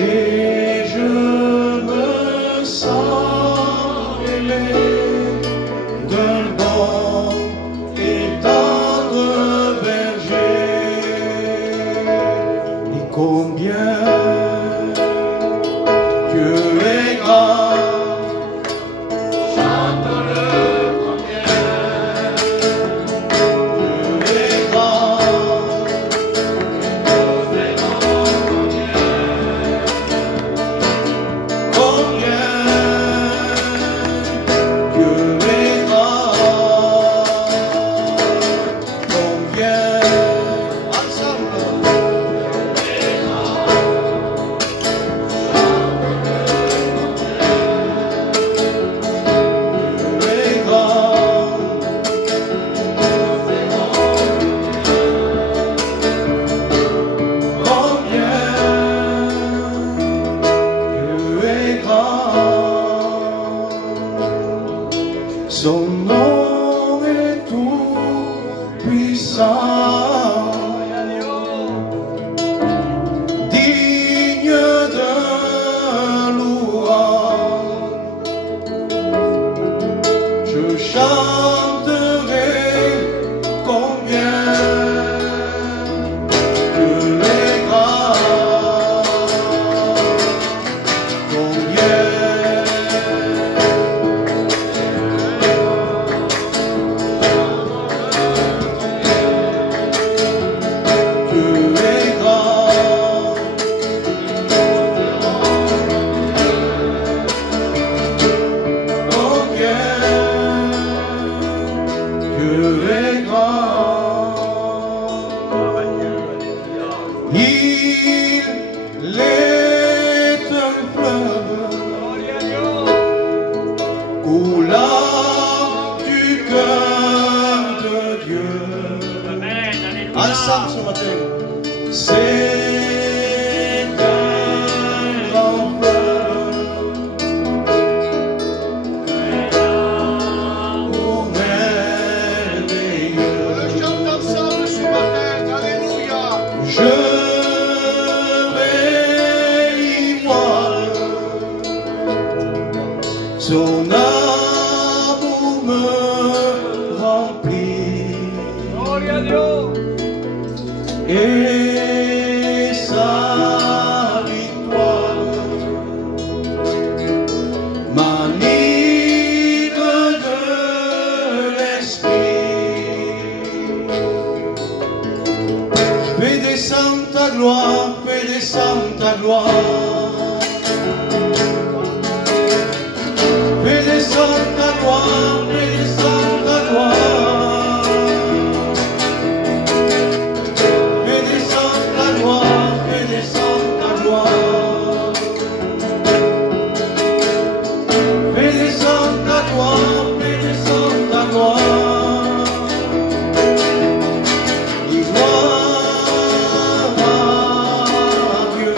et je me sens aimé d'un bon et tendre berger. Et combien Dieu est grand, chante-le combien Dieu est grand, combien Dieu est grand, combien ensemble son nom est tout puissant, digne de louange. Je chanterai combien Dieu est grand, combien il est un fleuve coulant du cœur de Dieu. Ensemble ce matin, c'est un grand fleuve merveilleux. On le chante ensemble ce matin, alléluia. Son amour me remplit et sa victoire m'anime de l'esprit. Fais descendre ta gloire, fais descendre ta gloire. Fais descendre ta gloire, fais descendre ta gloire. Fais descendre ta gloire, fais descendre ta gloire. Fais descendre ta gloire, fais descendre ta gloire. Et gloire à Dieu.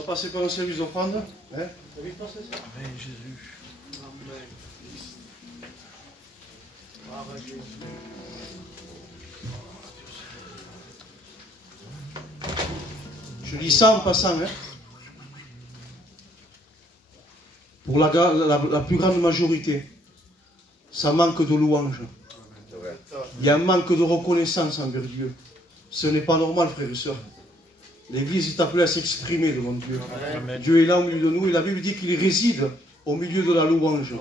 On va passer par le service d'offrande. Hein? Amen, Jésus. Amen. Je dis ça en passant. Hein? Pour la plus grande majorité, ça manque de louange. Il y a un manque de reconnaissance envers Dieu. Ce n'est pas normal, frères et sœurs. L'Église est appelée à s'exprimer devant Dieu. Amen. Dieu est là au milieu de nous et la Bible dit qu'il réside au milieu de la louange.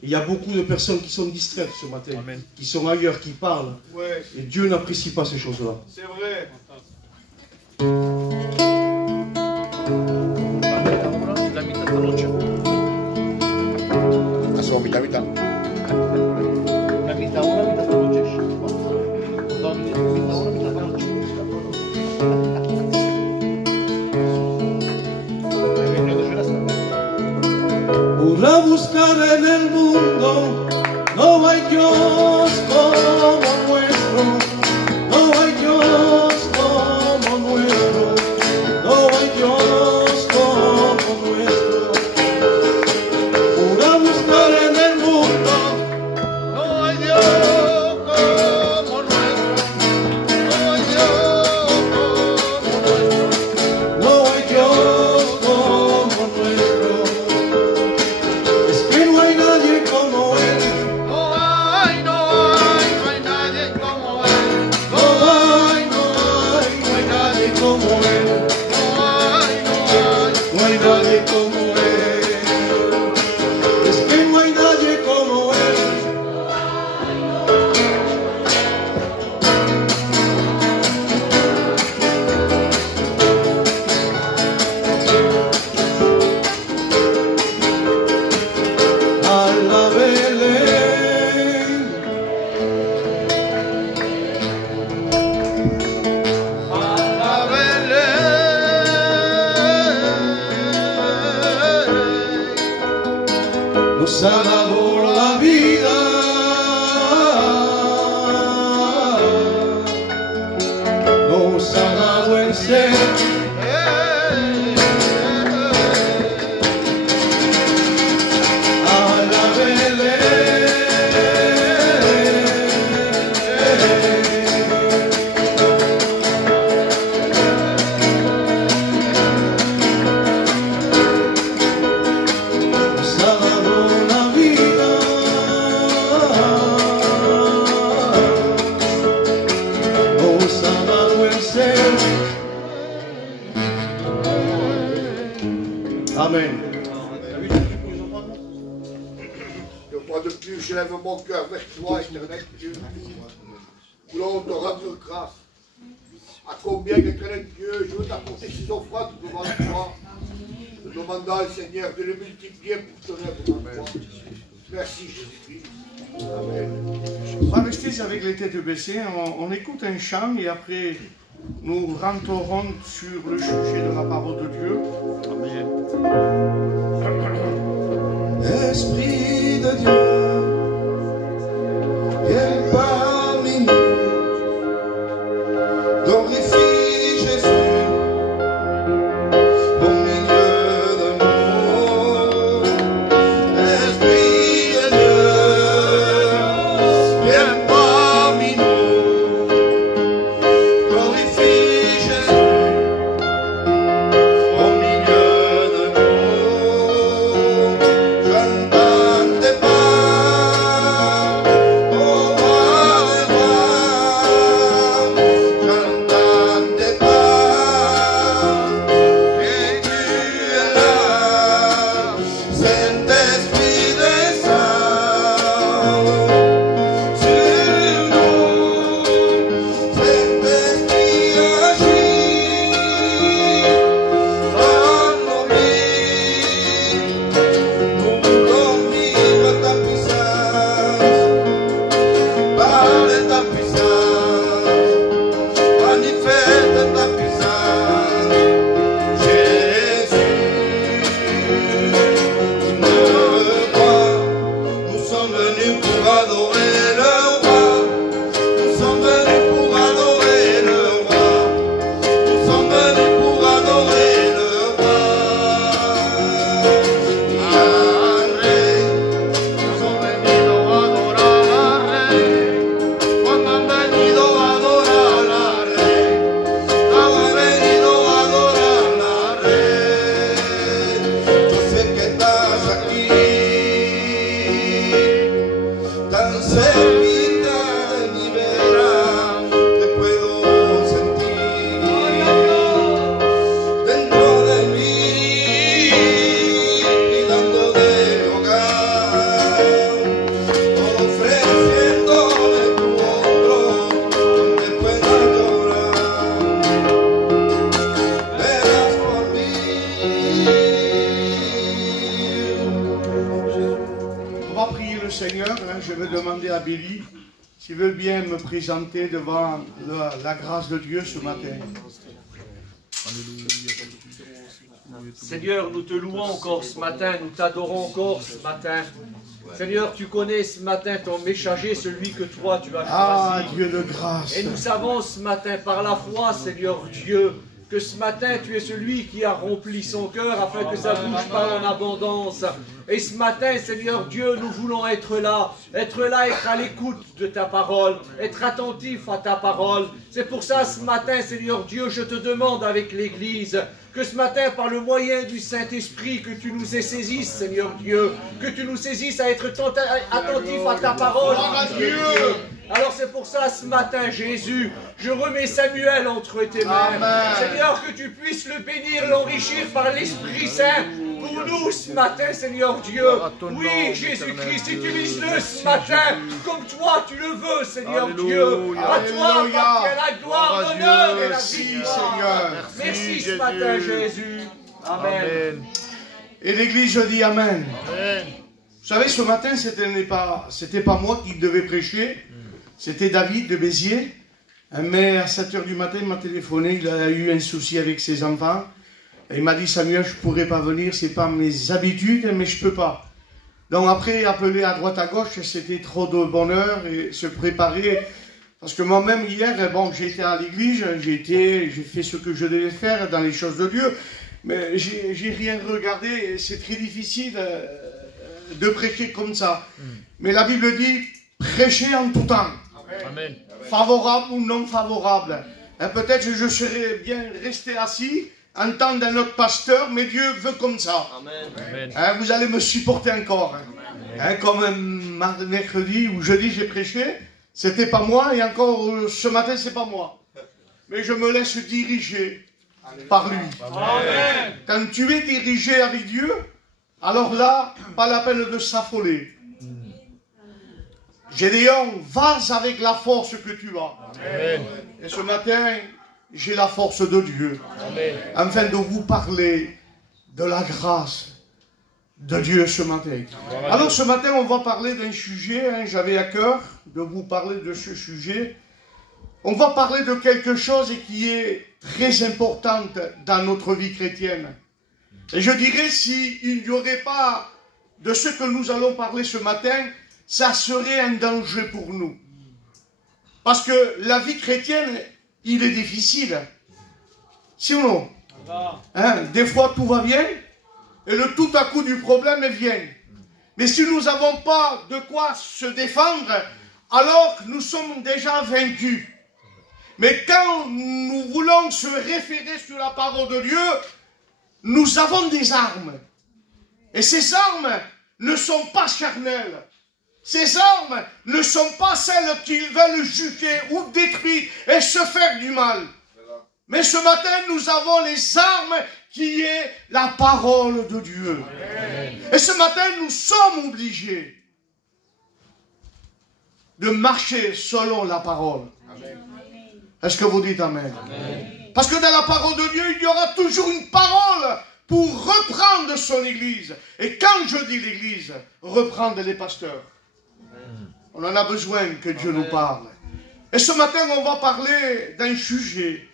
Il y a beaucoup de personnes qui sont distraites ce matin, Amen. Qui sont ailleurs, qui parlent. Ouais. Et Dieu n'apprécie pas ces choses-là. C'est vrai. Podrá buscar en el mundo, no hay Dios como nuestro, no hay Dios como nuestro, no hay Dios como nuestro. Podrá buscar en el mundo, no hay Dios como nuestro, no hay Dios como nuestro, no hay Dios como nuestro. No hay nadie como Él. No hay nadie como Él. No hay nadie como Él. No hay nadie como Él. Es que no hay nadie como Él. Nos ha dado la vida, nos ha dado el ser, a la Belén. Nos ha dado la vida, nos ha dado el ser. Amen. Une fois de plus, je lève mon cœur vers toi, éternel Dieu. Voulons te rendre grâce. À combien, éternel Dieu, je veux t'apporter ces offrandes devant toi, te demandant, Seigneur, de les multiplier pour ton œuvre devant toi. Merci, Jésus-Christ. Amen. On va rester avec les têtes baissées, on écoute un chant et après nous rentrerons sur le sujet de la parole de Dieu. Amen. Esprit de Dieu, viens parmi nous, glorifie Jésus au milieu de nous. Esprit de Dieu, viens parmi nous, glorifie Jésus au milieu de nous. J'entends tes pas, oh roi des rois, j'entends veux demander à Billy s'il veut bien me présenter devant la grâce de Dieu ce matin. Seigneur, nous te louons encore ce matin, nous t'adorons encore ce matin. Seigneur, tu connais ce matin ton messager, celui que toi tu as choisi. Ah, Dieu de grâce. Et nous savons ce matin, par la foi, Seigneur Dieu, que ce matin tu es celui qui a rempli son cœur afin que ça bouge pas en abondance. Et ce matin, Seigneur Dieu, nous voulons être là, être à l'écoute de ta parole, être attentif à ta parole. C'est pour ça ce matin, Seigneur Dieu, je te demande avec l'Église, que ce matin, par le moyen du Saint-Esprit, que tu nous aies saisis, Seigneur Dieu, que tu nous saisisses à être attentif à ta parole. Dieu. Alors c'est pour ça, ce matin, Jésus, je remets Samuel entre tes mains. Amen. Seigneur, que tu puisses le bénir, l'enrichir par l'Esprit Saint. Pour nous, ce matin, Seigneur Dieu. Oui, Jésus-Christ, utilise-le ce matin, comme toi tu le veux, Seigneur Dieu. À toi, appartient la gloire, l'honneur et la victoire. Merci ce matin, Jésus. Amen. Et l'Église dit Amen. Amen. Vous savez, ce matin, c'était pas moi qui devais prêcher. C'était David de Béziers. Mais à 7 h du matin, il m'a téléphoné. Il a eu un souci avec ses enfants. Et il m'a dit, Samuel, je ne pourrais pas venir. Ce n'est pas mes habitudes, mais je ne peux pas. Donc après, appeler à droite à gauche, c'était trop de bonheur et se préparer. Parce que moi-même, hier, bon, j'étais à l'église, j'ai fait ce que je devais faire dans les choses de Dieu. Mais j'ai rien regardé. C'est très difficile de prêcher comme ça. Mais la Bible dit, prêchez en tout temps. Amen. Favorable ou non favorable. Peut-être que je serais bien resté assis, entendre notre pasteur, mais Dieu veut comme ça. Amen. Vous allez me supporter encore. Comme mercredi ou jeudi j'ai prêché, c'était pas moi, et encore ce matin c'est pas moi. Mais je me laisse diriger par lui. Amen. Quand tu es dirigé avec Dieu, alors là, pas la peine de s'affoler. Gédéon, vas avec la force que tu as. Amen. Et ce matin, j'ai la force de Dieu. Amen. Afin de vous parler de la grâce de Dieu ce matin. Amen. Alors ce matin, on va parler d'un sujet. J'avais à cœur de vous parler de ce sujet. On va parler de quelque chose qui est très importante dans notre vie chrétienne. Et je dirais, s'il n'y aurait pas de ce que nous allons parler ce matin, ça serait un danger pour nous. Parce que la vie chrétienne, il est difficile. Si ou non? Des fois, tout va bien, et le tout à coup du problème vient. Mais si nous n'avons pas de quoi se défendre, alors nous sommes déjà vaincus. Mais quand nous voulons se référer sur la parole de Dieu, nous avons des armes. Et ces armes ne sont pas charnelles. Ces armes ne sont pas celles qui veulent juger ou détruire et se faire du mal. Mais ce matin, nous avons les armes qui est la parole de Dieu. Amen. Et ce matin, nous sommes obligés de marcher selon la parole. Est-ce que vous dites Amen? Amen. Parce que dans la parole de Dieu, il y aura toujours une parole pour reprendre son église. Et quand je dis l'église, reprendre les pasteurs. On en a besoin que Dieu nous parle. Et ce matin, on va parler d'un sujet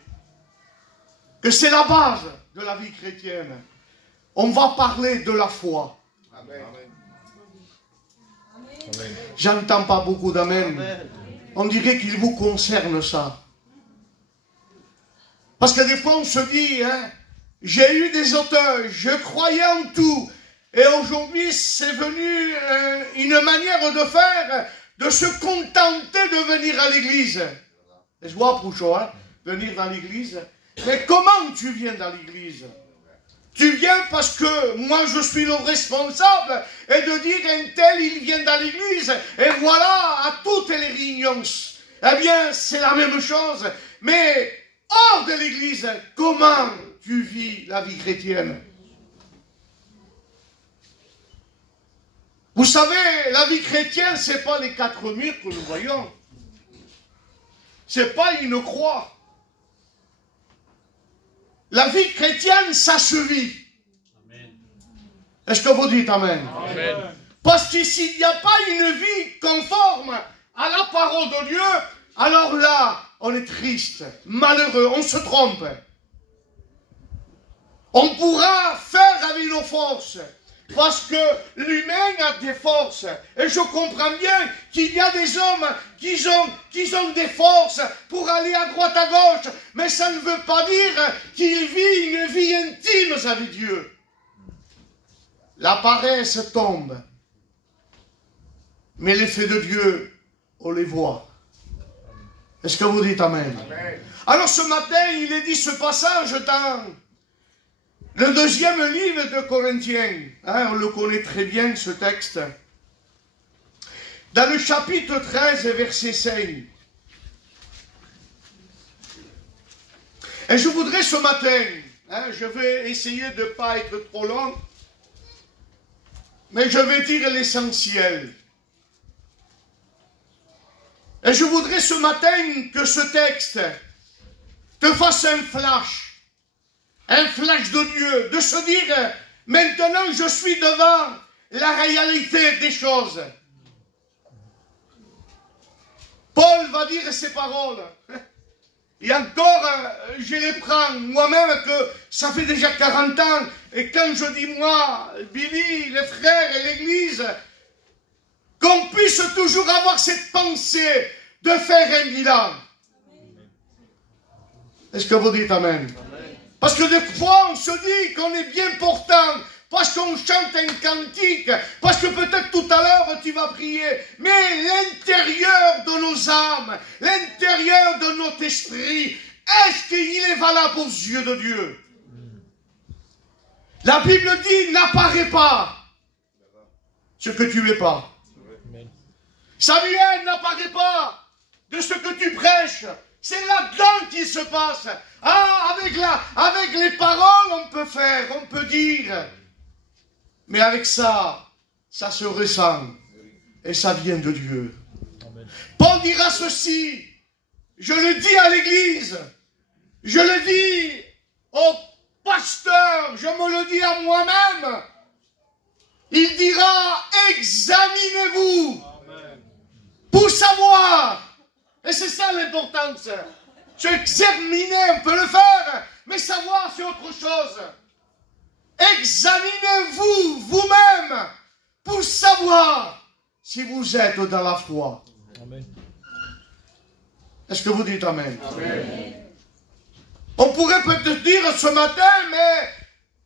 que c'est la base de la vie chrétienne. On va parler de la foi. Amen. J'entends pas beaucoup d'amen. On dirait qu'il vous concerne ça. Parce que des fois, on se dit, j'ai eu des auteurs, je croyais en tout. Et aujourd'hui, c'est venu une manière de faire, de se contenter de venir à l'église. Et je vois Pouchot, venir dans l'église. Mais comment tu viens dans l'église? Tu viens parce que moi je suis le responsable et de dire un tel il vient dans l'église et voilà à toutes les réunions. Eh bien c'est la même chose. Mais hors de l'église, comment tu vis la vie chrétienne? Vous savez, la vie chrétienne, ce n'est pas les 4 murs que nous voyons. Ce n'est pas une croix. La vie chrétienne, ça se vit. Est-ce que vous dites Amen? Amen. Parce que s'il n'y a pas une vie conforme à la parole de Dieu, alors là, on est triste, malheureux, on se trompe. On pourra faire avec nos forces, parce que l'humain a des forces. Et je comprends bien qu'il y a des hommes qui ont des forces pour aller à droite, à gauche, mais ça ne veut pas dire qu'ils vivent une vie intime avec Dieu. La paresse tombe, mais l'effet de Dieu, on les voit. Est-ce que vous dites Amen? Amen. Alors ce matin, il est dit ce passage dans le 2e livre de Corinthiens. On le connaît très bien, ce texte. Dans le chapitre 13, verset 5. Et je voudrais ce matin, je vais essayer de ne pas être trop long, mais je vais dire l'essentiel. Et je voudrais ce matin que ce texte te fasse un flash de Dieu, de se dire, maintenant je suis devant la réalité des choses. Paul va dire ces paroles. Et encore, je les prends moi-même, que ça fait déjà 40 ans, et quand je dis moi, Billy, les frères et l'église, qu'on puisse toujours avoir cette pensée de faire un bilan. Est-ce que vous dites Amen? Parce que des fois, on se dit qu'on est bien portant, parce qu'on chante un cantique, parce que peut-être tout à l'heure tu vas prier, mais l'intérieur de nos âmes, l'intérieur de notre esprit, est-ce qu'il est valable aux yeux de Dieu? La Bible dit, n'apparaît pas ce que tu n'es pas. Samuel, n'apparaît pas de ce que tu prêches. C'est là-dedans qu'il se passe. Avec les paroles, on peut faire, on peut dire. Mais avec ça, ça se ressent. Et ça vient de Dieu. Amen. Paul dira ceci. Je le dis à l'église. Je le dis au pasteur. Je me le dis à moi-même. Il dira, examinez-vous. Amen. Pour savoir. Et c'est ça l'importance. Examiner, on peut le faire, mais savoir c'est autre chose. Examinez-vous vous-même pour savoir si vous êtes dans la foi. Amen. Est-ce que vous dites Amen? Amen. On pourrait peut-être dire ce matin, mais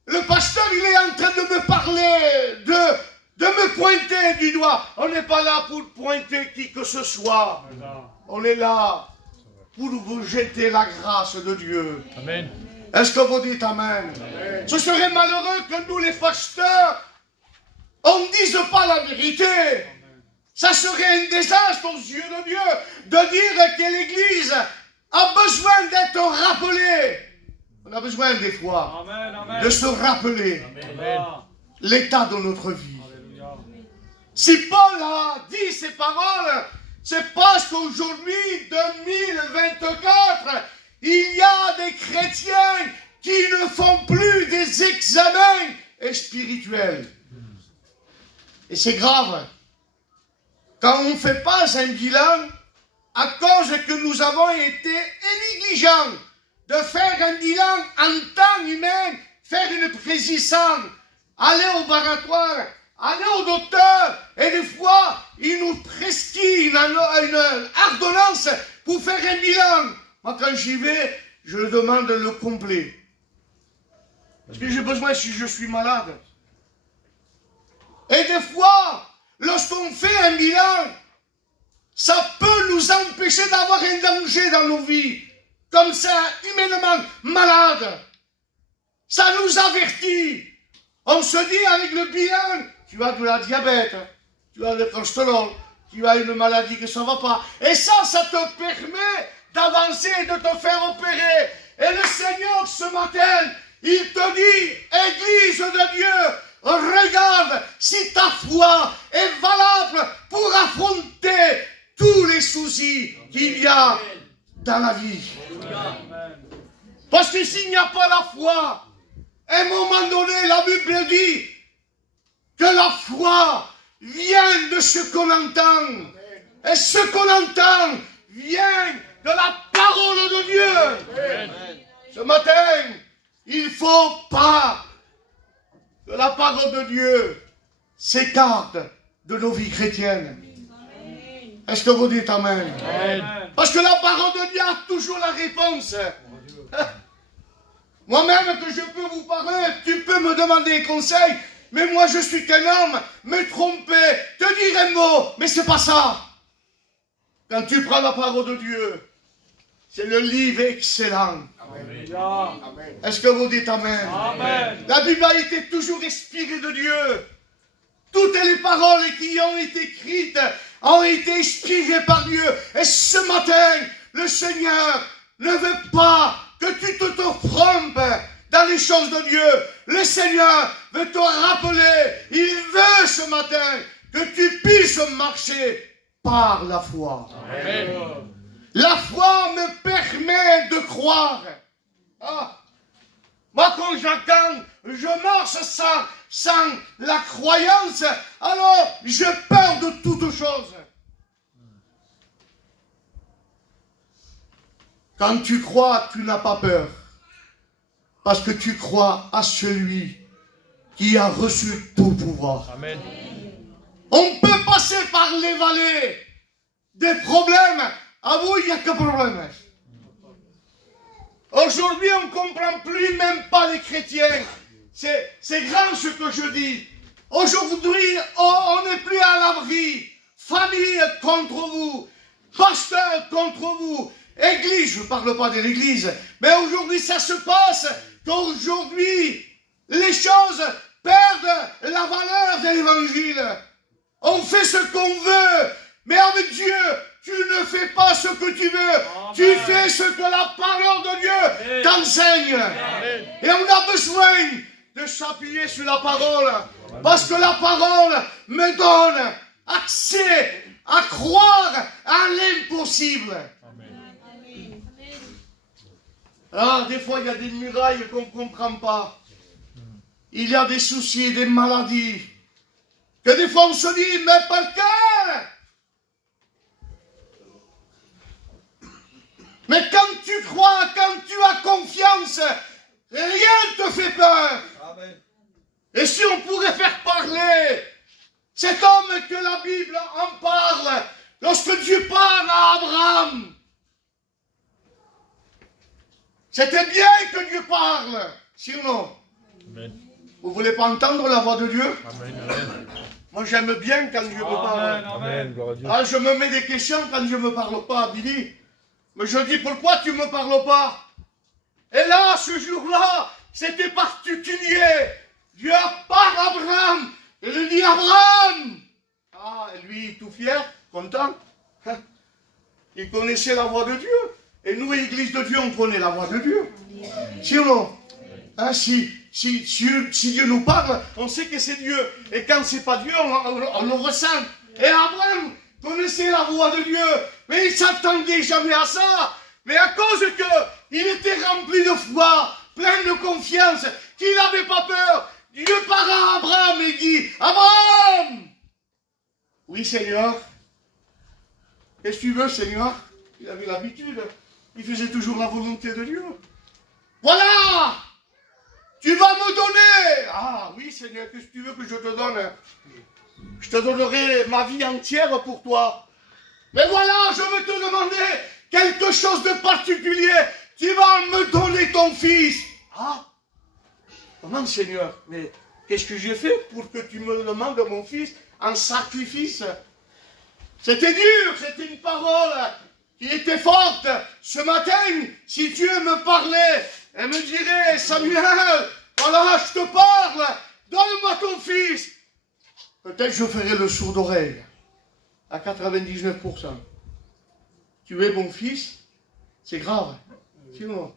le pasteur il est en train de me parler, de me pointer du doigt. On n'est pas là pour pointer qui que ce soit. On est là pour vous jeter la grâce de Dieu. Amen. Est-ce que vous dites Amen? Amen. Ce serait malheureux que nous les pasteurs, on ne dise pas la vérité. Amen. Ça serait un désastre aux yeux de Dieu de dire que l'Église a besoin d'être rappelée. On a besoin des fois de se rappeler l'état de notre vie. Alléluia. Si Paul a dit ces paroles, c'est parce qu'aujourd'hui, 2024, il y a des chrétiens qui ne font plus des examens spirituels. Et c'est grave. Quand on ne fait pas un bilan, à cause que nous avons été négligents de faire un bilan en temps humain, faire une précision, aller au laboratoire, aller au docteur, et des fois, il nous prescrit une ordonnance pour faire un bilan. Moi, quand j'y vais, je demande le complet. Parce que j'ai besoin si je suis malade. Et des fois, lorsqu'on fait un bilan, ça peut nous empêcher d'avoir un danger dans nos vies. Comme ça, humainement malade. Ça nous avertit. On se dit avec le bilan, tu as de la diabète, tu as le cholestérol, tu as une maladie que ça ne va pas. Et ça te permet d'avancer et de te faire opérer. Et le Seigneur, ce matin, il te dit, Église de Dieu, regarde si ta foi est valable pour affronter tous les soucis qu'il y a dans la vie. Parce que s'il n'y a pas la foi, à un moment donné, la Bible dit que la foi vient de ce qu'on entend. Et ce qu'on entend vient de la parole de Dieu. Ce matin, il ne faut pas que la parole de Dieu s'écarte de nos vies chrétiennes. Est-ce que vous dites Amen? Parce que la parole de Dieu a toujours la réponse. Moi-même que je peux vous parler, tu peux me demander conseil, mais moi je suis qu'un homme, me tromper, te dire un mot, mais c'est pas ça. Quand tu prends la parole de Dieu, c'est le livre excellent. Amen. Est-ce que vous dites Amen? Amen. La Bible a été toujours inspirée de Dieu. Toutes les paroles qui ont été écrites ont été inspirées par Dieu. Et ce matin, le Seigneur ne veut pas que tu te trompes dans les choses de Dieu. Le Seigneur veut te rappeler, il veut ce matin que tu puisses marcher par la foi. Amen. La foi me permet de croire. Ah. Moi, quand j'entends, je marche sans la croyance, alors je peur de toutes choses. Quand tu crois, tu n'as pas peur. Parce que tu crois à celui qui a reçu tout pouvoir. Amen. On peut passer par les vallées des problèmes. À vous, il n'y a que problème. Aujourd'hui, on ne comprend plus même pas les chrétiens. C'est grand ce que je dis. Aujourd'hui, on n'est plus à l'abri. Famille contre vous. Pasteur contre vous. Église, je ne parle pas de l'église. Mais aujourd'hui, ça se passe qu'aujourd'hui, les choses perdent la valeur de l'évangile. On fait ce qu'on veut. Mais avec Dieu, tu ne fais pas ce que tu veux. Amen. Tu fais ce que la parole de Dieu t'enseigne. Et on a besoin de s'appuyer sur la parole. Amen. Parce que la parole me donne accès à croire à l'impossible. Ah, des fois, il y a des murailles qu'on ne comprend pas. Il y a des soucis, des maladies. Que des fois, on se dit, mais par quel? Mais quand tu crois, quand tu as confiance, rien ne te fait peur. Amen. Et si on pourrait faire parler cet homme que la Bible en parle, lorsque Dieu parle à Abraham, c'était bien que Dieu parle, si ou non? Amen. Vous ne voulez pas entendre la voix de Dieu? Amen. Amen. Moi j'aime bien quand Dieu me parle. Amen. Ah, je me mets des questions quand Dieu ne me parle pas, Billy. Mais je dis, pourquoi tu ne me parles pas? Et là, ce jour-là, c'était particulier. Dieu parle à Abraham. Et il dit, Abraham. Ah, et lui, tout fier, content. Il connaissait la voix de Dieu. Et nous, l'église de Dieu, on connaît la voix de Dieu. Si ou non? Hein, si Dieu nous parle, on sait que c'est Dieu. Et quand c'est pas Dieu, on le ressent. Et Abraham connaissait la voix de Dieu, mais il ne s'attendait jamais à ça. Mais à cause qu'il était rempli de foi, plein de confiance, qu'il n'avait pas peur, Dieu parle à Abraham et dit, Abraham! Oui, Seigneur. Qu'est-ce que tu veux, Seigneur? Il avait l'habitude. Il faisait toujours la volonté de Dieu. Voilà! Tu vas me donner! Ah oui, Seigneur, qu'est-ce que tu veux que je te donne? Je te donnerai ma vie entière pour toi. Mais voilà, je veux te demander quelque chose de particulier. Tu vas me donner ton fils. Ah, comment, Seigneur? Mais qu'est-ce que j'ai fait pour que tu me demandes mon fils en sacrifice? C'était dur, c'était une parole qui était forte. Ce matin, si Dieu me parlait et me dirait, Samuel, voilà, je te parle, donne-moi ton fils. Peut-être je ferai le sourd d'oreille à 99%. Tu es mon fils, c'est grave. Sinon,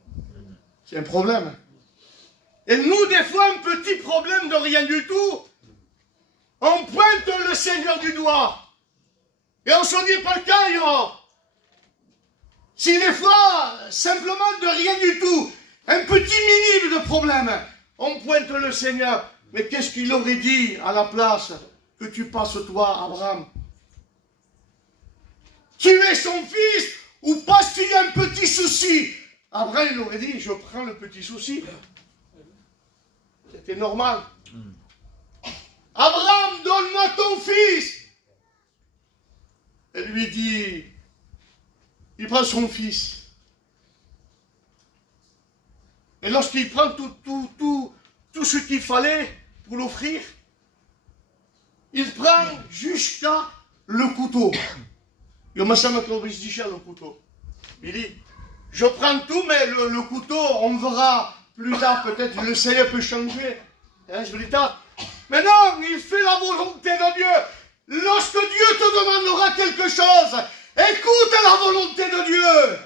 c'est un problème. Et nous, des fois, un petit problème de rien du tout, on pointe le Seigneur du doigt. Et on se dit, par caillot. Si des fois, simplement de rien du tout, un petit minime de problème, on pointe le Seigneur. Mais qu'est-ce qu'il aurait dit à la place que que tu passes toi, Abraham? Tuer son fils ou parce qu'il y a un petit souci? Abraham, il aurait dit, je prends le petit souci. C'était normal. Abraham, donne-moi ton fils. Elle lui dit, il prend son fils. Et lorsqu'il prend tout ce qu'il fallait pour l'offrir, il prend jusqu'à le couteau. Il me semble qu'on dit le couteau. Il dit, je prends tout, mais le couteau, on verra plus tard, peut-être le Seigneur peut changer. Hein, je dis, mais non, il fait la volonté de Dieu. Lorsque Dieu te demandera quelque chose, écoute la volonté de Dieu.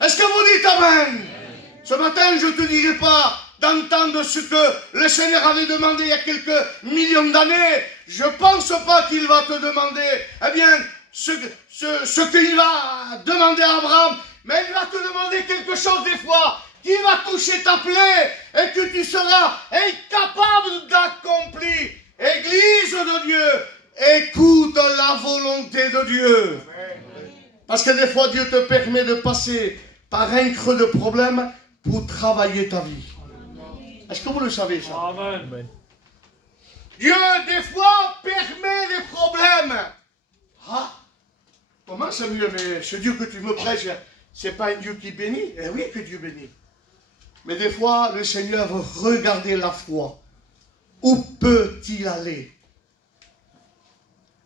Est-ce que vous dites Amen? Ce matin, je ne te dirai pas d'entendre ce que le Seigneur avait demandé il y a quelques millions d'années. Je ne pense pas qu'il va te demander, eh bien, ce qu'il va demander à Abraham, mais il va te demander quelque chose des fois qui va toucher ta plaie et que tu seras incapable d'accomplir. Église de Dieu, écoute la volonté de Dieu. Parce que des fois, Dieu te permet de passer par un creux de problème pour travailler ta vie. Est-ce que vous le savez, ça? Amen. Dieu, des fois, permet des problèmes. Ah, comment ça mieux? Mais ce Dieu que tu me prêches, c'est pas un Dieu qui bénit? Eh oui, que Dieu bénit. Mais des fois, le Seigneur veut regarder la foi. Où peut-il aller?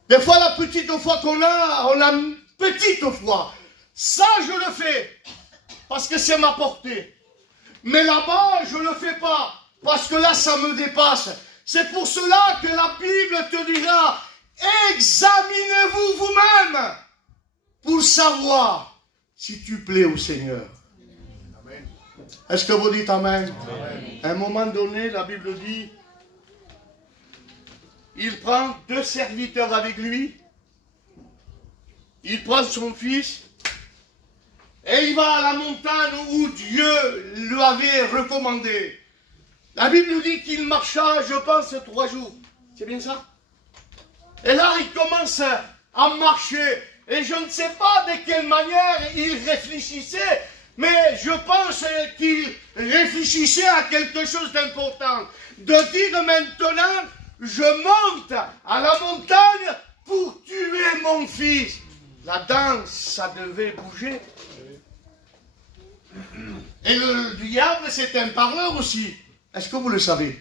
Des fois, la petite foi qu'on a, on a une petite foi. Ça, je le fais parce que c'est ma portée. Mais là-bas, je ne le fais pas parce que là, ça me dépasse. C'est pour cela que la Bible te dira, examinez-vous vous-même pour savoir si tu plais au Seigneur. Est-ce que vous dites Amen? Amen. À un moment donné, la Bible dit, il prend 2 serviteurs avec lui, il prend son fils, et il va à la montagne où Dieu lui avait recommandé. La Bible nous dit qu'il marcha, je pense, 3 jours. C'est bien ça? Et là, il commence à marcher. Et je ne sais pas de quelle manière il réfléchissait, mais je pense qu'il réfléchissait à quelque chose d'important. De dire maintenant, je monte à la montagne pour tuer mon fils. La danse, ça devait bouger. Et le diable, c'est un parleur aussi. Est-ce que vous le savez?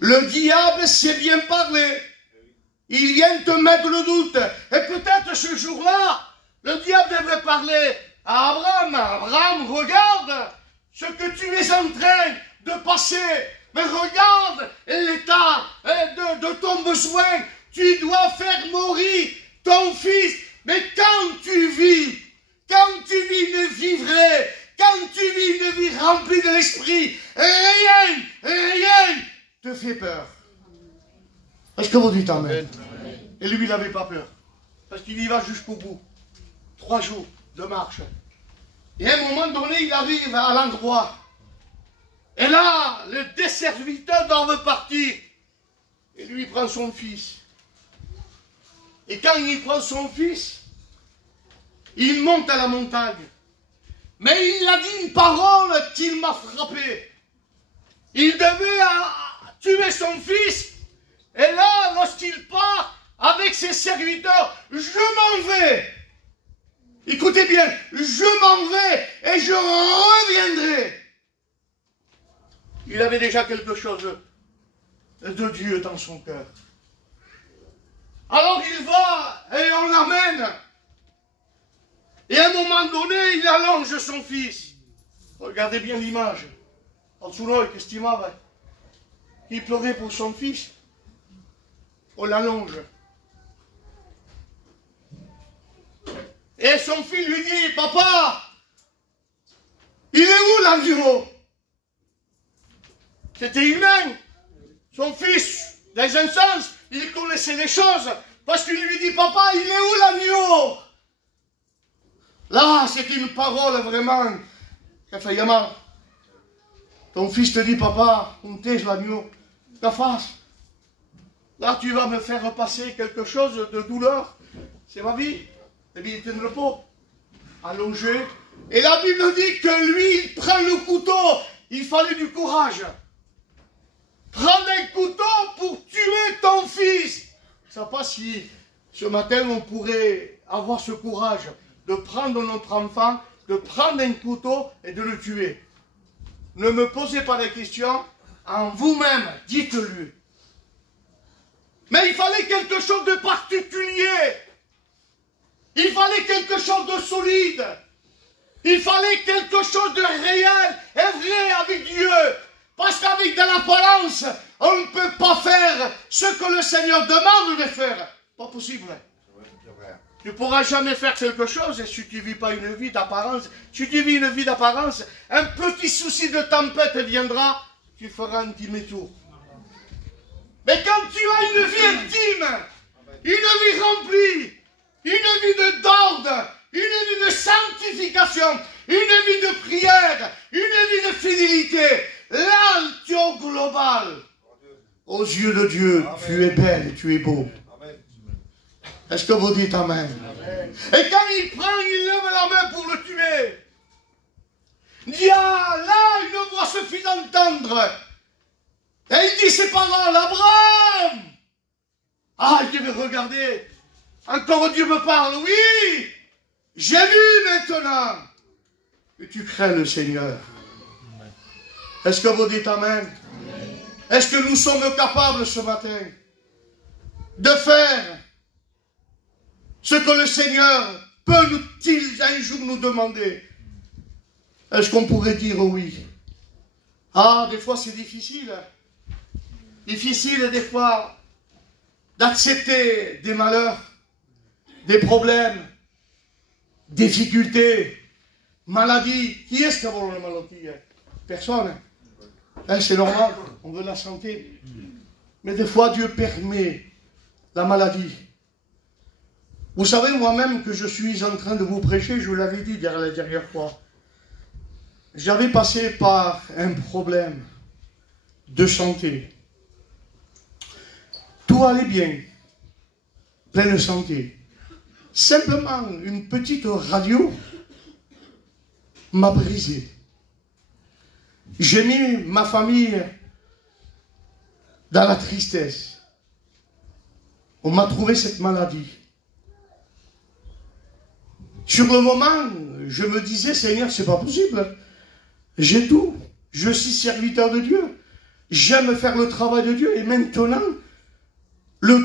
Le diable sait bien parler. Il vient te mettre le doute. Et peut-être ce jour-là, le diable devrait parler à Abraham. Abraham, regarde ce que tu es en train de passer. Mais regarde l'état de ton besoin. Tu dois faire mourir ton fils. Mais quand tu vis une vie vraie, quand tu vis une vie remplie de l'esprit, rien te fait peur. Est-ce que vous dites Amen? Et lui, il n'avait pas peur. Parce qu'il y va jusqu'au bout. 3 jours de marche. Et à un moment donné, il arrive à l'endroit. Et là, les 2 serviteurs doivent partir. Et lui, il prend son fils. Et quand il prend son fils, il monte à la montagne. Mais il a dit une parole qui m'a frappé. Il devait tuer son fils. Et là, lorsqu'il part avec ses serviteurs, je m'en vais. Écoutez bien, je m'en vais et je reviendrai. Il avait déjà quelque chose de Dieu dans son cœur. Alors il va et on l'amène. Et à un moment donné, il allonge son fils. Regardez bien l'image. Il pleurait pour son fils. On l'allonge. Et son fils lui dit, papa, il est où l'agneau? C'était humain. Son fils, dans un sens, il connaissait les choses. Parce qu'il lui dit, papa, il est où l'agneau? Là, c'est une parole vraiment. Kafayama. Ton fils te dit, papa, on tège l'agneau. La face. Là, tu vas me faire passer quelque chose de douleur. C'est ma vie. Eh bien, il était de repos. Allongé. Et la Bible dit que lui, il prend le couteau. Il fallait du courage. Prendre un couteau pour tuer ton fils. Je ne sais pas si ce matin, on pourrait avoir ce courage de prendre notre enfant, de prendre un couteau et de le tuer. Ne me posez pas de questions. En vous-même, dites-le. Mais il fallait quelque chose de particulier. Il fallait quelque chose de solide. Il fallait quelque chose de réel et vrai avec Dieu. Parce qu'avec de l'apparence, on ne peut pas faire ce que le Seigneur demande de faire. Pas possible. Tu ne pourras jamais faire quelque chose si tu ne vis pas une vie d'apparence. Si tu vis une vie d'apparence, un petit souci de tempête viendra, tu feras un demi-tour. Mais quand tu as une vie intime, une vie remplie, une vie d'ordre, une vie de sanctification, une vie de prière, une vie de fidélité, là, tu es au global. Aux yeux de Dieu, tu es belle, tu es beau. Est-ce que vous dites Amen? Amen. Et quand il prend, il lève la main pour le tuer. Il dit, ah, là, une voix se fit entendre. Et il dit ses paroles, Abraham. Ah, il devait regarder. Encore Dieu me parle, oui. J'ai vu maintenant que tu crains le Seigneur. Est-ce que vous dites Amen? Est-ce que nous sommes capables ce matin de faire ce que le Seigneur peut-il un jour nous demander? Est-ce qu'on pourrait dire oui? Ah, des fois c'est difficile. Difficile des fois d'accepter des malheurs, des problèmes, difficultés, maladies. Qui est-ce qui a la maladie? Personne. Hein, c'est normal, on veut la santé. Mais des fois Dieu permet la maladie. Vous savez, moi-même, que je suis en train de vous prêcher, je vous l'avais dit la dernière fois. J'avais passé par un problème de santé. Tout allait bien, pleine santé. Simplement, une petite radio m'a brisé. J'ai mis ma famille dans la tristesse. On m'a trouvé cette maladie. Sur le moment, je me disais, Seigneur, c'est pas possible. J'ai tout. Je suis serviteur de Dieu. J'aime faire le travail de Dieu. Et maintenant,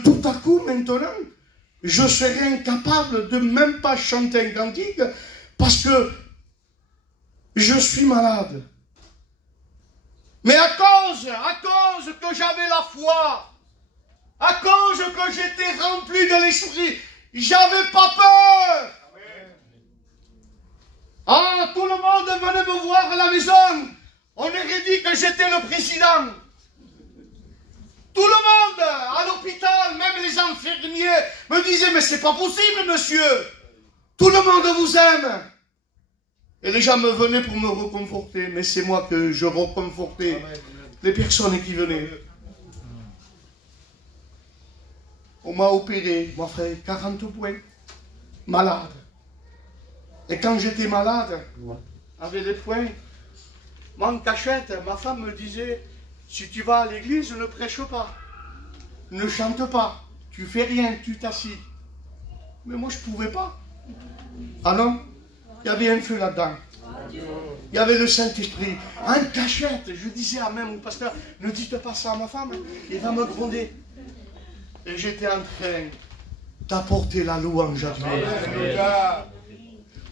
tout à coup, maintenant, je serai incapable de même pas chanter un cantique parce que je suis malade. Mais à cause que j'avais la foi, à cause que j'étais rempli de l'esprit, j'avais pas peur. Ah, tout le monde venait me voir à la maison. On aurait dit que j'étais le président. Tout le monde, à l'hôpital, même les infirmiers, me disaient, mais c'est pas possible, monsieur. Tout le monde vous aime. Et les gens me venaient pour me reconforter, mais c'est moi que je reconfortais les personnes qui venaient. On m'a opéré, m'a fait 40 points, malade. Et quand j'étais malade, avec les points, moi en cachette, ma femme me disait, si tu vas à l'église, ne prêche pas, ne chante pas, tu fais rien, tu t'assis. Mais moi je ne pouvais pas. Ah non, il y avait un feu là-dedans. Il y avait le Saint-Esprit. En cachette, je disais à même au pasteur, ne dites pas ça à ma femme, il va me gronder. Et j'étais en train d'apporter la louange à Dieu.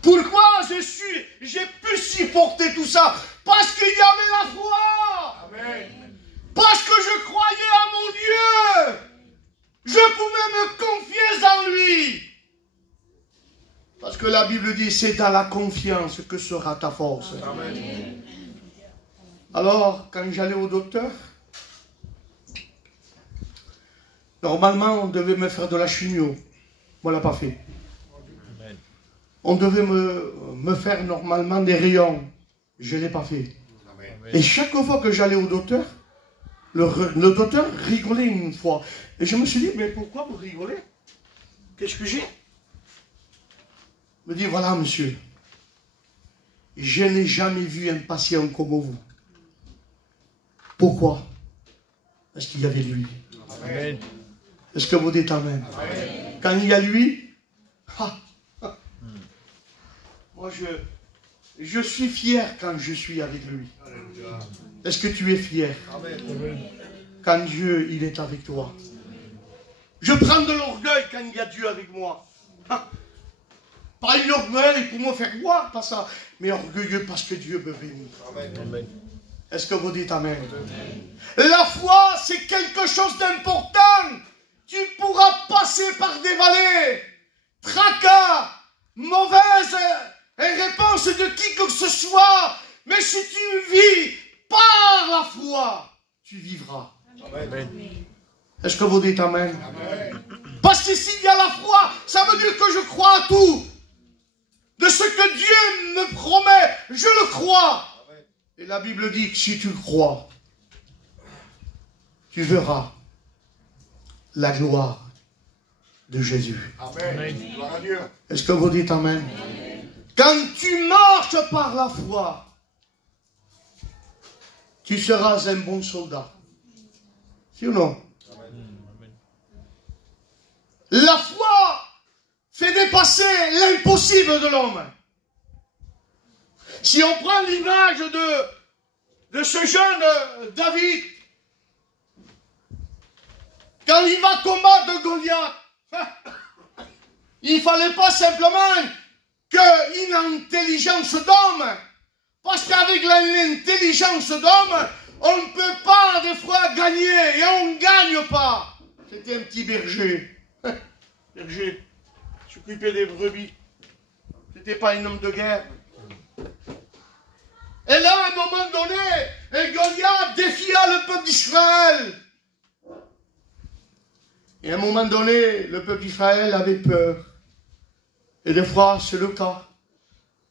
Pourquoi j'ai pu supporter tout ça? Parce qu'il y avait la foi. Amen. Parce que je croyais à mon Dieu. Je pouvais me confier en lui. Parce que la Bible dit, c'est dans la confiance que sera ta force. Amen. Alors, quand j'allais au docteur, normalement, on devait me faire de la chimio. On ne l'a pas fait. On devait me faire normalement des rayons. Je ne l'ai pas fait. Amen. Et chaque fois que j'allais au docteur, le docteur rigolait une fois. Et je me suis dit, mais pourquoi vous rigolez? Qu'est-ce que j'ai? Il me dit, voilà monsieur, je n'ai jamais vu un patient comme vous. Pourquoi? Parce qu'il y avait lui. Amen. Est-ce que vous dites Amen? Amen. Quand il y a lui, moi je suis fier quand je suis avec lui. Est-ce que tu es fier? Amen. Quand Dieu il est avec toi? Je prends de l'orgueil quand il y a Dieu avec moi. Pas une orgueil pour me faire voir, pas ça, mais orgueilleux parce que Dieu me bénit. Amen. Est-ce que vous dites Amen? Amen. La foi, c'est quelque chose d'important. Tu pourras passer par des vallées, tracas, mauvaises réponses de qui que ce soit, mais si tu vis par la foi, tu vivras. Amen. Est-ce que vous dites Amen? Amen. Parce que s'il y a la foi, ça veut dire que je crois à tout. De ce que Dieu me promet, je le crois. Amen. Et la Bible dit que si tu crois, tu verras la gloire de Jésus. Amen. Est-ce que vous dites Amen? Amen. Quand tu marches par la foi, tu seras un bon soldat. Si ou non? Amen. La foi fait dépasser l'impossible de l'homme. Si on prend l'image de ce jeune David, quand il va combattre Goliath, il ne fallait pas simplement une intelligence d'homme, parce qu'avec l'intelligence d'homme, on ne peut pas des fois gagner, et on ne gagne pas. C'était un petit berger. Berger, s'occupait des brebis. C'était pas un homme de guerre. Et là, à un moment donné, Goliath défia le peuple d'Israël. Et à un moment donné, le peuple d'Israël avait peur. Et des fois, c'est le cas.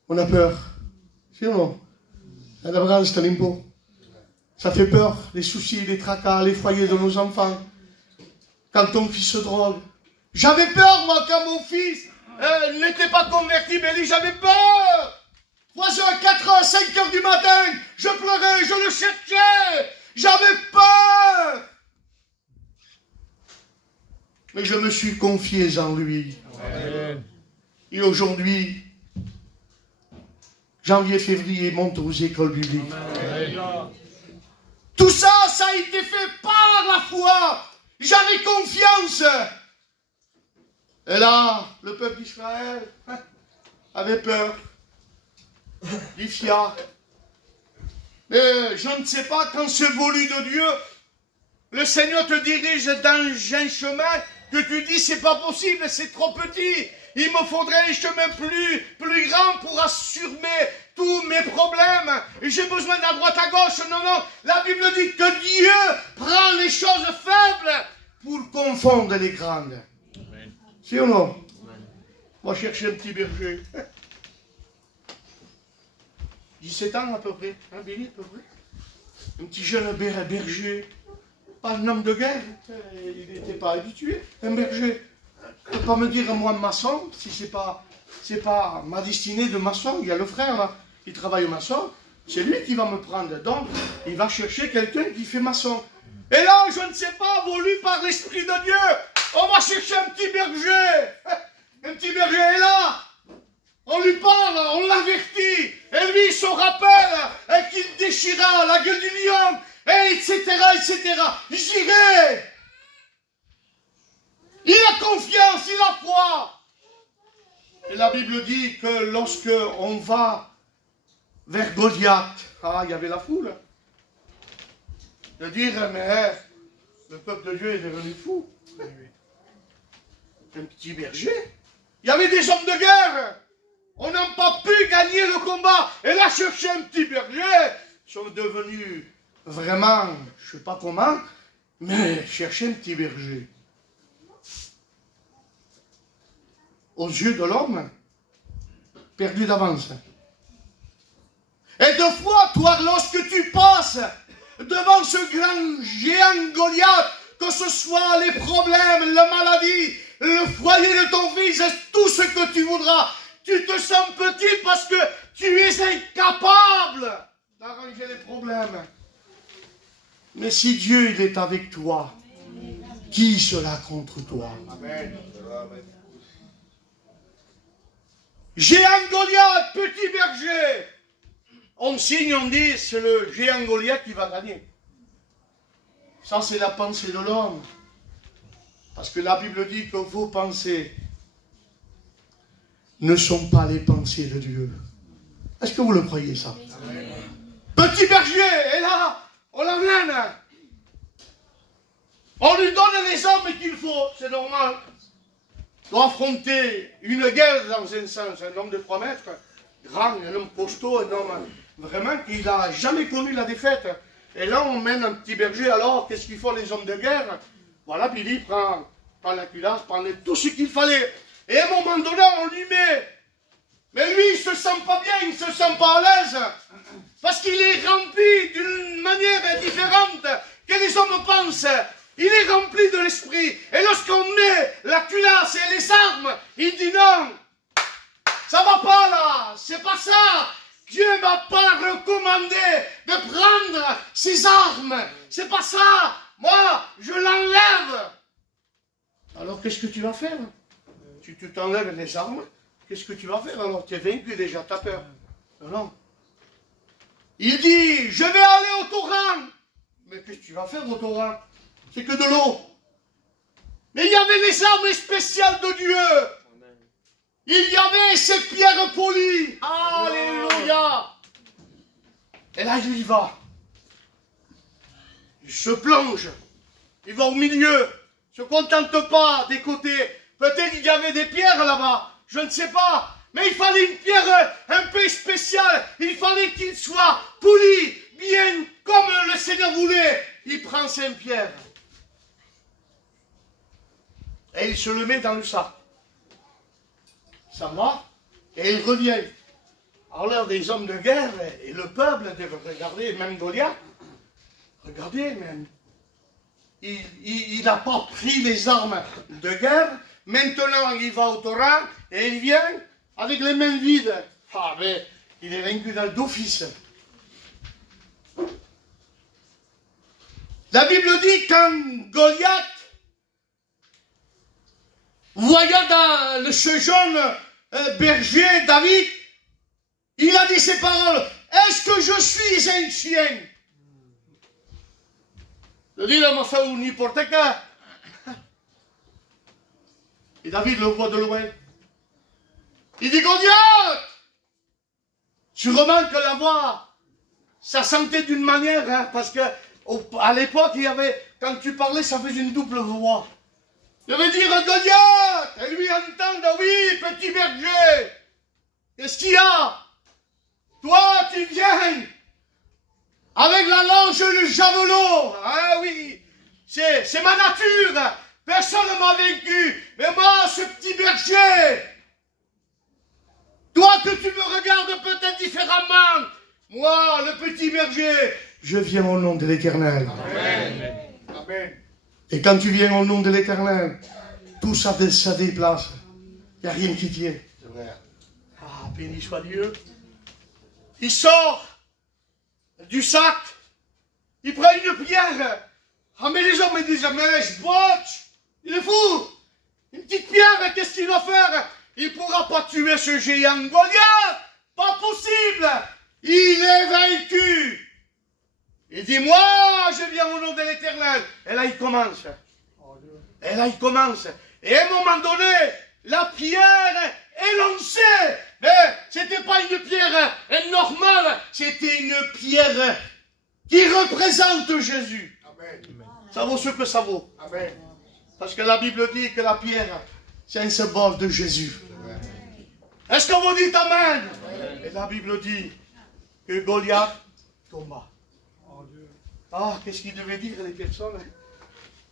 On a peur. C'est ou non? Ça fait peur, les soucis, les tracas, les foyers de nos enfants. Quand ton fils se drogue. J'avais peur, moi, quand mon fils n'était pas converti, mais j'avais peur. 3h, 4h, 5h du matin, je pleurais, je le cherchais. J'avais peur. Mais je me suis confié en lui. Amen. Et aujourd'hui, janvier, février, monte aux écoles bibliques. Amen. Tout ça, ça a été fait par la foi. J'avais confiance. Et là, le peuple d'Israël avait peur. Il fia. Mais je ne sais pas, quand c'est voulu de Dieu, le Seigneur te dirige dans un chemin que tu dis c'est pas possible, c'est trop petit. Il me faudrait un chemin plus grand pour assumer tous mes problèmes. J'ai besoin d'à droite à gauche. Non, non. La Bible dit que Dieu prend les choses faibles pour confondre les grandes. Amen. C'est ou non? Amen. Moi, je cherchais un petit berger. 17 ans à peu près. Un Billy à peu près. Un petit jeune berger. Pas un homme de guerre. Il n'était pas habitué. Un berger. Ne peut pas me dire moi maçon, si c'est pas ma destinée de maçon. Il y a le frère là, il travaille au maçon, c'est lui qui va me prendre. Donc, il va chercher quelqu'un qui fait maçon. Et là, je ne sais pas, voulu par l'Esprit de Dieu, on va chercher un petit berger. Un petit berger est là. On lui parle, on l'avertit. Et lui, il se rappelle qu'il déchira la gueule du lion, et etc., etc. J'irai. Il a confiance, il a foi. Et la Bible dit que lorsque on va vers Goliath, il y avait la foule. De dire, mais le peuple de Dieu est devenu fou. Un petit berger. Il y avait des hommes de guerre. On n'a pas pu gagner le combat. Et là, chercher un petit berger. Ils sont devenus vraiment, je ne sais pas comment, mais chercher un petit berger. Aux yeux de l'homme, perdu d'avance. Et deux fois, toi, lorsque tu passes devant ce grand géant Goliath, que ce soit les problèmes, la maladie, le foyer de ton fils, tout ce que tu voudras, tu te sens petit parce que tu es incapable d'arranger les problèmes. Mais si Dieu il est avec toi, qui sera contre toi? Amen. Géant Goliath, petit berger. On signe, on dit, c'est le géant Goliath qui va gagner. Ça, c'est la pensée de l'homme. Parce que la Bible dit que vos pensées ne sont pas les pensées de Dieu. Est-ce que vous le croyez, ça? Amen. Petit berger, et là, on l'amène. On lui donne les armes qu'il faut, c'est normal. Il doit affronter une guerre dans un sens. Un homme de 3 mètres, grand, un homme costaud, un homme vraiment qui n'a jamais connu la défaite. Et là, on mène un petit berger. Alors, qu'est-ce qu'il faut les hommes de guerre? Voilà, Billy prend la culasse, prend tout ce qu'il fallait. Et à un moment donné, on lui met. Mais lui, il ne se sent pas bien, il ne se sent pas à l'aise. Parce qu'il est rempli d'une manière différente que les hommes pensent. Il est rempli de l'esprit. Et lorsqu'on met la culasse et les armes, il dit non. Ça va pas là, c'est pas ça. Dieu ne m'a pas recommandé de prendre ces armes. C'est pas ça. Moi, je l'enlève. Alors, qu'est-ce que tu vas faire? Tu t'enlèves les armes. Qu'est-ce que tu vas faire? Alors, tu es vaincu déjà, tu as peur. Non, non. Il dit, je vais aller au torrent. Mais qu'est-ce que tu vas faire au torrent? C'est que de l'eau. Mais il y avait les armes spéciales de Dieu. Il y avait ces pierres polies. Alléluia. Et là, il y va. Il se plonge. Il va au milieu. Il ne se contente pas des côtés. Peut-être qu'il y avait des pierres là-bas. Je ne sais pas. Mais il fallait une pierre un peu spéciale. Il fallait qu'il soit poli, bien comme le Seigneur voulait. Il prend 5 pierres. Et il se le met dans le sac. Ça va. Et il revient. Alors là, des hommes de guerre et le peuple, regardez, même Goliath, regardez même. Il n'a pas pris les armes de guerre. Maintenant, il va au torrent et il vient avec les mains vides. Ah, mais il est vaincu d'office. La Bible dit quand Goliath voyant dans ce jeune berger David, il a dit ces paroles. Est-ce que je suis un chien? Je dis, il m'a fait un hypothèque. Et David le voit de loin. Il dit, Goliath! Sûrement que la voix, ça sentait d'une manière, hein, parce que à l'époque, il y avait, quand tu parlais, ça faisait une double voix. Je veux dire, Goliath! Et lui entendre, oui, petit berger! Qu'est-ce qu'il y a? Toi, tu viens avec la lance du javelot. Ah oui, c'est ma nature. Personne ne m'a vaincu. Mais moi, ce petit berger, toi que tu me regardes peut-être différemment, moi, le petit berger, je viens au nom de l'Éternel. Amen. Amen. Et quand tu viens au nom de l'Éternel, tout ça déplace. Il n'y a rien qui tient. Ah, béni soit Dieu. Il sort du sac, il prend une pierre. Ah, mais les gens me disent, mais je botche. Il est fou. Une petite pierre, qu'est-ce qu'il va faire? Il ne pourra pas tuer ce géant Goliath. Pas possible. Il est vaincu. Il dit, moi, je viens au nom de l'Éternel. Et là, il commence. Et là, il commence. Et à un moment donné, la pierre est lancée. Mais ce n'était pas une pierre normale. C'était une pierre qui représente Jésus. Amen. Ça vaut ce que ça vaut. Amen. Parce que la Bible dit que la pierre, c'est un symbole de Jésus. Est-ce que vous dites Amen? Et la Bible dit que Goliath tomba. Ah, qu'est-ce qu'il devait dire les personnes?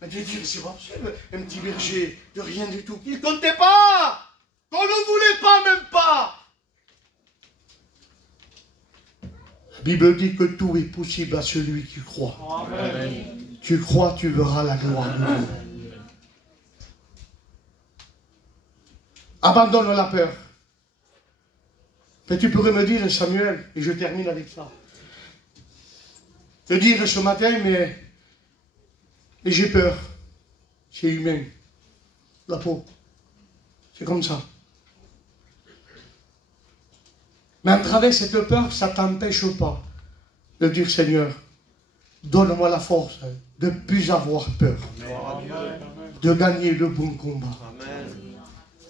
Mais de dire, c'est pas possible, un petit berger de rien du tout. Il ne comptait pas. Qu'on ne voulait pas, même pas. La Bible dit que tout est possible à celui qui croit. Amen. Tu crois, tu verras la gloire de Dieu. Abandonne la peur. Mais tu pourrais me dire, Samuel, et je termine avec ça, te dire ce matin, mais j'ai peur. C'est humain. La peau. C'est comme ça. Mais à travers cette peur, ça ne t'empêche pas de dire, Seigneur, donne-moi la force de ne plus avoir peur. Amen. De gagner le bon combat.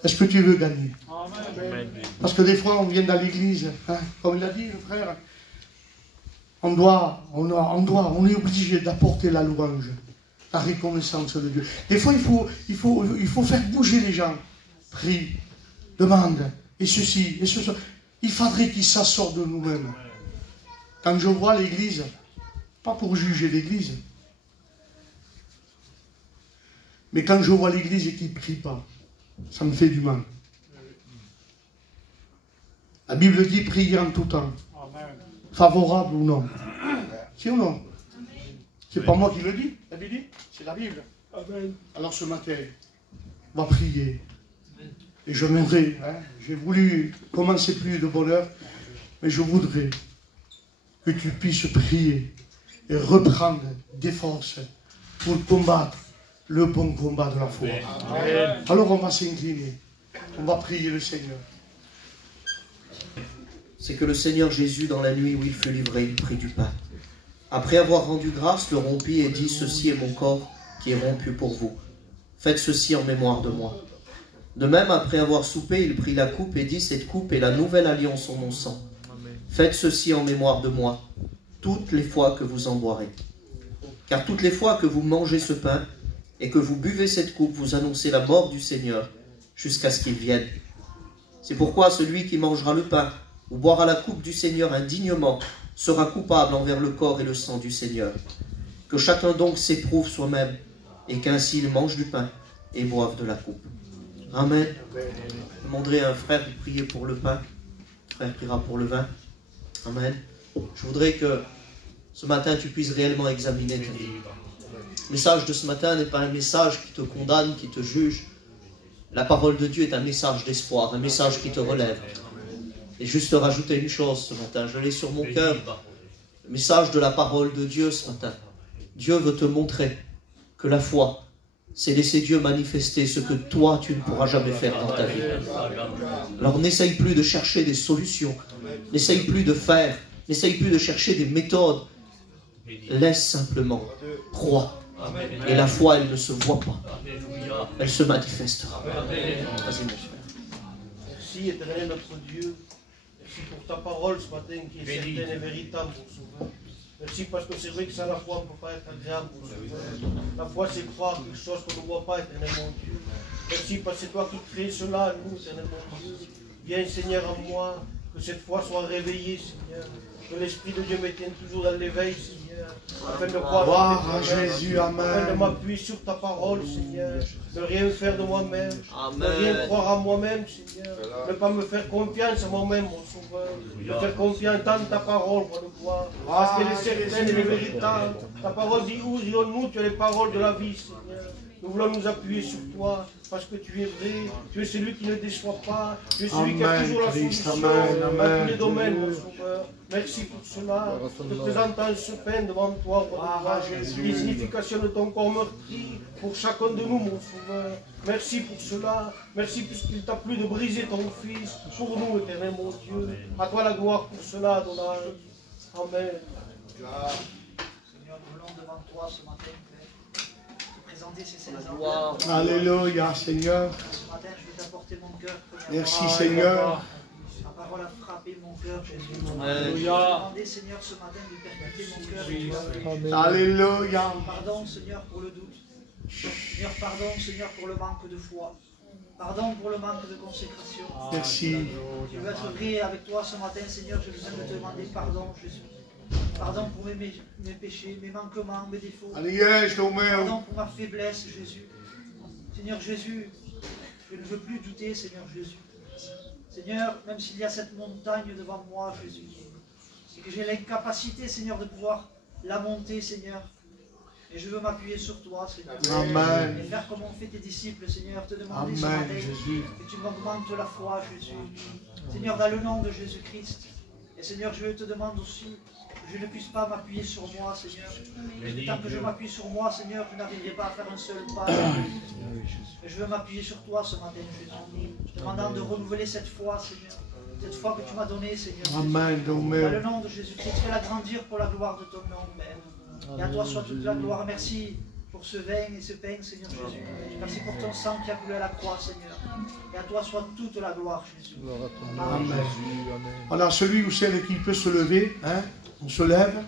Est-ce que tu veux gagner? Amen. Parce que des fois, on vient dans l'église, hein, comme il a dit le frère, on est obligé d'apporter la louange, la reconnaissance de Dieu. Des fois, il faut faire bouger les gens. Prie, demande, et ceci, et ceci. Il faudrait qu'il s'assorte de nous-mêmes. Quand je vois l'église, pas pour juger l'église, mais quand je vois l'église et qu'il ne prie pas, ça me fait du mal. La Bible dit prier en tout temps. Favorable ou non. Si ou non? C'est pas moi qui le dis, la Bible dit, c'est la Bible. Alors ce matin, on va prier. Et je m'aimerais, j'ai voulu commencer plus de bonne heure, mais je voudrais que tu puisses prier et reprendre des forces pour combattre le bon combat de la foi. Amen. Alors on va s'incliner, on va prier le Seigneur. C'est que le Seigneur Jésus, dans la nuit où il fut livré, il prit du pain. Après avoir rendu grâce, le rompit et dit, ceci est mon corps qui est rompu pour vous. Faites ceci en mémoire de moi. De même, après avoir soupé, il prit la coupe et dit, cette coupe est la nouvelle alliance en mon sang. Faites ceci en mémoire de moi, toutes les fois que vous en boirez. Car toutes les fois que vous mangez ce pain et que vous buvez cette coupe, vous annoncez la mort du Seigneur jusqu'à ce qu'il vienne. C'est pourquoi celui qui mangera le pain ou boira la coupe du Seigneur indignement sera coupable envers le corps et le sang du Seigneur. Que chacun donc s'éprouve soi-même, et qu'ainsi il mange du pain et boive de la coupe. Amen. Je demanderai à un frère de prier pour le pain, un frère priera pour le vin. Amen. Je voudrais que ce matin tu puisses réellement examiner ta vie. Le message de ce matin n'est pas un message qui te condamne, qui te juge. La parole de Dieu est un message d'espoir, un message qui te relève. Et juste rajouter une chose ce matin, je l'ai sur mon cœur, le message de la parole de Dieu ce matin. Dieu veut te montrer que la foi, c'est laisser Dieu manifester ce que toi tu ne pourras jamais faire dans ta vie. Alors n'essaye plus de chercher des solutions, n'essaye plus de faire, n'essaye plus de chercher des méthodes. Laisse simplement, crois. Et la foi, elle ne se voit pas, elle se manifestera. Vas-y mon frère. Merci éternel notre Dieu. Merci pour ta parole ce matin qui est certaine et véritable pour sauver. Merci parce que c'est vrai que sans la foi on ne peut pas être agréable pour sauver. La foi c'est croire quelque chose qu'on ne voit pas éternellement Dieu. Merci parce que c'est toi qui crées cela nous éternellement Dieu. Viens Seigneur en moi, que cette foi soit réveillée Seigneur. Que l'Esprit de Dieu me tienne toujours dans l'éveil Seigneur. Afin de croire à Jésus, afin de amen. m'appuyer sur ta parole Seigneur. De rien faire de moi-même. Amen. De rien croire à moi-même Seigneur. Ne pas me faire confiance à moi-même mon Sauveur. De faire confiance dans ta parole, moi de gloire. Parce qu'elle est certaine et elle est véritable. Ta parole dit où irons-nous? Tu as les paroles de la vie Seigneur. Nous voulons nous appuyer sur toi, parce que tu es vrai, tu es celui qui ne déçoit pas, tu es celui qui a toujours la solution dans tous les domaines, mon Sauveur. Merci pour cela. Je te présente ce pain devant toi, les significations de ton corps meurtri pour chacun de nous, mon Sauveur. Merci pour cela. Merci puisqu'il t'a plu de briser ton Fils pour nous, éternel mon Dieu. À toi la gloire pour cela, Adonai. Amen. Seigneur, nous voulons devant toi ce matin, présenter ces saints. Alléluia, Seigneur. Ce matin, je veux t'apporter mon cœur. Merci, Seigneur. Ta parole a frappé mon cœur, Jésus. Amen. Je veux demander, Seigneur, ce matin, de percuter mon cœur. Alléluia. Pardon, Seigneur, pour le doute. Seigneur, pardon, Seigneur, pour le manque de foi. Pardon pour le manque de consécration. Merci. Je veux être vrai avec toi ce matin, Seigneur. Je viens de te demander pardon, Jésus. Pardon pour mes péchés, mes manquements, mes défauts. Pardon pour ma faiblesse, Jésus. Seigneur Jésus, je ne veux plus douter, Seigneur Jésus. Seigneur, même s'il y a cette montagne devant moi, Jésus, et que j'ai l'incapacité, Seigneur, de pouvoir la monter, Seigneur. Et je veux m'appuyer sur toi, Seigneur. Amen. Et faire comme ont fait tes disciples, Seigneur. Te demander ce Amen, matin Jésus. que tu m'augmentes la foi, Jésus. Seigneur, dans le nom de Jésus-Christ. Et Seigneur, je te demande aussi que je ne puisse pas m'appuyer sur moi, Seigneur. Tant que je m'appuie sur moi, Seigneur, je n'arriverai pas à faire un seul pas. Et je veux m'appuyer sur toi ce matin, Jésus. Je te demande de renouveler cette foi, Seigneur. Cette foi que tu m'as donnée, Seigneur. Amen. Dans le nom de Jésus-Christ, fais-la grandir pour la gloire de ton nom, Père. Et à toi soit toute la gloire. Merci pour ce vin et ce pain, Seigneur Jésus. Merci pour ton sang qui a coulé à la croix, Seigneur. Et à toi soit toute la gloire, Jésus. Amen. Alors celui ou celle qui peut se lever, hein, on se lève.